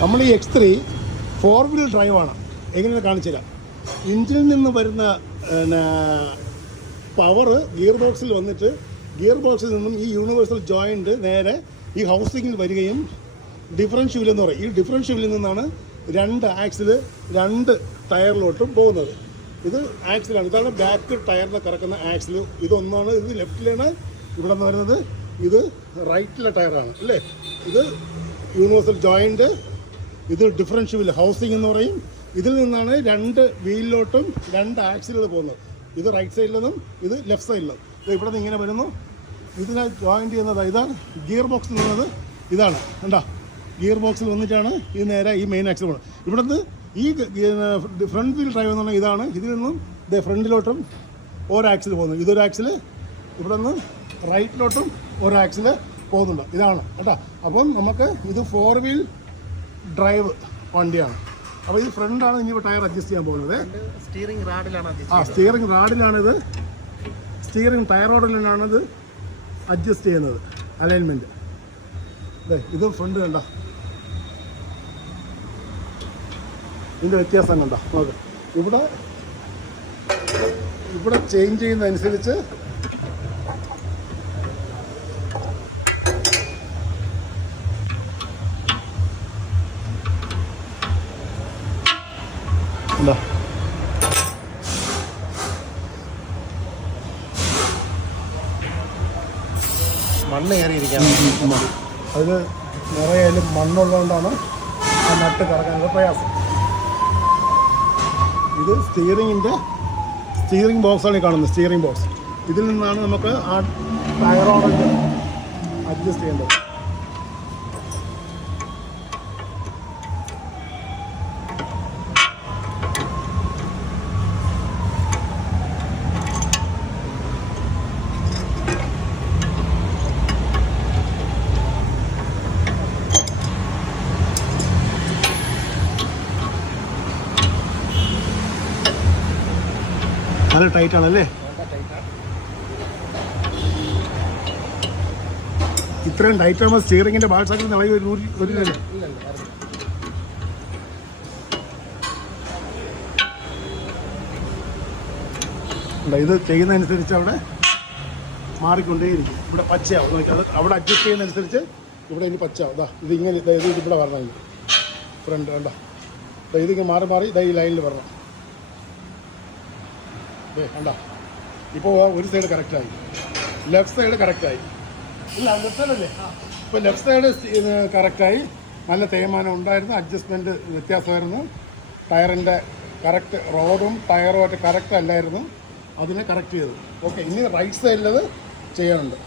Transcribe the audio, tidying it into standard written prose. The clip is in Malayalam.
നമ്മൾ ഈ X3 4 വീൽ ഡ്രൈവാണ്. എങ്ങനെയാണ് കാണിച്ചില്ല. എഞ്ചിനിൽ നിന്ന് വരുന്ന പവർ ഗിയർ ബോക്സിൽ വന്നിട്ട് ഗിയർ ബോക്സിൽ നിന്നും ഈ യൂണിവേഴ്സൽ ജോയിൻ്റ് നേരെ ഈ ഹൗസിങ്ങിൽ വരികയും ഡിഫറൻഷ്യൽ വീൽ എന്ന് പറയും. ഈ ഡിഫറൻഷ്യൽ വീലിൽ നിന്നാണ് 2 ആക്സിൽ 2 ടയറിലോട്ടും പോകുന്നത്. ഇത് ആക്സിലാണ്. ഇതാണ് ബാക്ക് ടയറിനെ കറക്കുന്ന ആക്സിൽ. ഇതൊന്നാണ്. ഇത് ലെഫ്റ്റിലാണ് ഇവിടെ നിന്ന് വരുന്നത്. ഇത് റൈറ്റിലെ ടയറാണ് അല്ലേ. ഇത് യൂണിവേഴ്സൽ ജോയിൻ്റ്, ഇത് ഡിഫറൻഷ്യൽ വീൽ ഹൗസിംഗ് എന്ന് പറയും. ഇതിൽ നിന്നാണ് 2 വീലിലോട്ടും 2 ആക്സിലുകൾ പോകുന്നത്. ഇത് റൈറ്റ് സൈഡിൽ നിന്നും ഇത് ലെഫ്റ്റ് സൈഡിൽ നിന്നും. ഇത് ഇവിടെ നിന്ന് ഇങ്ങനെ വരുന്നു. ഇതിനെ ജോയിൻ്റ് ചെയ്യുന്നത് ഇതാണ്. ഗിയർ ബോക്സിൽ നിന്നത് ഇതാണ്. കണ്ടോ, ഗിയർ ബോക്സിൽ വന്നിട്ടാണ് ഇത് നേരെ ഈ മെയിൻ ആക്സിൽ പോകുന്നത്. ഇവിടെ നിന്ന് ഈ ഫ്രണ്ട് വീൽ ഡ്രൈവ് എന്ന് പറഞ്ഞാൽ ഇതാണ്. ഇതിൽ നിന്നും ഇത് ഫ്രണ്ടിലോട്ടും ഓരോ ആക്സിൽ പോകുന്നത്. ഇതൊരു ആക്സിൽ ഇവിടെ നിന്ന് റൈറ്റിലോട്ടും ഓരോ ആക്സിൽ പോകുന്നുണ്ട്. ഇതാണ് കേട്ടോ. അപ്പം നമുക്ക് ഇത് 4 വീൽ ഡ്രൈവ് വണ്ടിയാണ്. അപ്പോൾ ഇത് ഫ്രണ്ടാണ് ഇനി ടയർ അഡ്ജസ്റ്റ് ചെയ്യാൻ പോകുന്നത്. സ്റ്റിയറിംഗ് റാഡിലാണ്. സ്റ്റിയറിംഗ് റാഡിലാണിത്. സ്റ്റിയറിംഗ് ടയർ റോഡിലാണിത് അഡ്ജസ്റ്റ് ചെയ്യുന്നത്. അലൈൻമെൻറ്റ് ഇത് ഫ്രണ്ട് കണ്ടോ, ഇതിൻ്റെ വ്യത്യാസം കണ്ടോ നോക്ക്. ഇവിടെ ചേഞ്ച് ചെയ്യുന്നതനുസരിച്ച് എന്താ മണ്ണ് കയറിയിരിക്കാൻ അതിൽ നിറയായാലും മണ്ണുള്ളതുകൊണ്ടാണ് ആ നട്ട് കറക്കാനുള്ള പ്രയാസം. ഇത് സ്റ്റിയറിംഗ് ബോക്സാണ് ഈ കാണുന്നത്. Steering box. ഇതിൽ നിന്നാണ് നമുക്ക് ആ ടയറോട് അഡ്ജസ്റ്റ് ചെയ്യേണ്ടത്. നല്ല ടൈറ്റാണല്ലേ. ഇത്രയും ടൈറ്റ് ആകുമ്പോൾ സ്റ്റിയറിങ്ങിൻ്റെ ബാൾസാക്കിൽ നിളയി ഒരു ഇത് ചെയ്യുന്നതനുസരിച്ച് അവിടെ മാറിക്കൊണ്ടേയിരിക്കും. ഇവിടെ പച്ചയാവും നോക്കി. അത് അവിടെ അഡ്ജസ്റ്റ് ചെയ്യുന്നതനുസരിച്ച് ഇവിടെ ഇനി പച്ചയാവും. ഇതിങ്ങനെ ഇവിടെ വരണം. ഫ്രണ്ട് വേണ്ട ഇതിങ്ങനെ മാറി ഈ ലൈനിൽ വരണം. കണ്ട, ഇപ്പോൾ ഒരു സൈഡ് കറക്റ്റായി, ലെഫ്റ്റ് സൈഡ് കറക്റ്റായി. ഇല്ല, ലെഫ്റ്റ് സൈഡല്ലേ. ഇപ്പോൾ ലെഫ്റ്റ് സൈഡ് കറക്റ്റായി. നല്ല തേയ്മാനം ഉണ്ടായിരുന്നു. അഡ്ജസ്റ്റ്മെൻറ്റ് വ്യത്യാസമായിരുന്നു. ടയറിൻ്റെ കറക്റ്റ് റോഡും ടയറുമായിട്ട് കറക്റ്റ് അല്ലായിരുന്നു. അതിനെ കറക്റ്റ് ചെയ്തു. ഓക്കെ, ഇനി റൈറ്റ് സൈഡിലത് ചെയ്യാനുണ്ട്.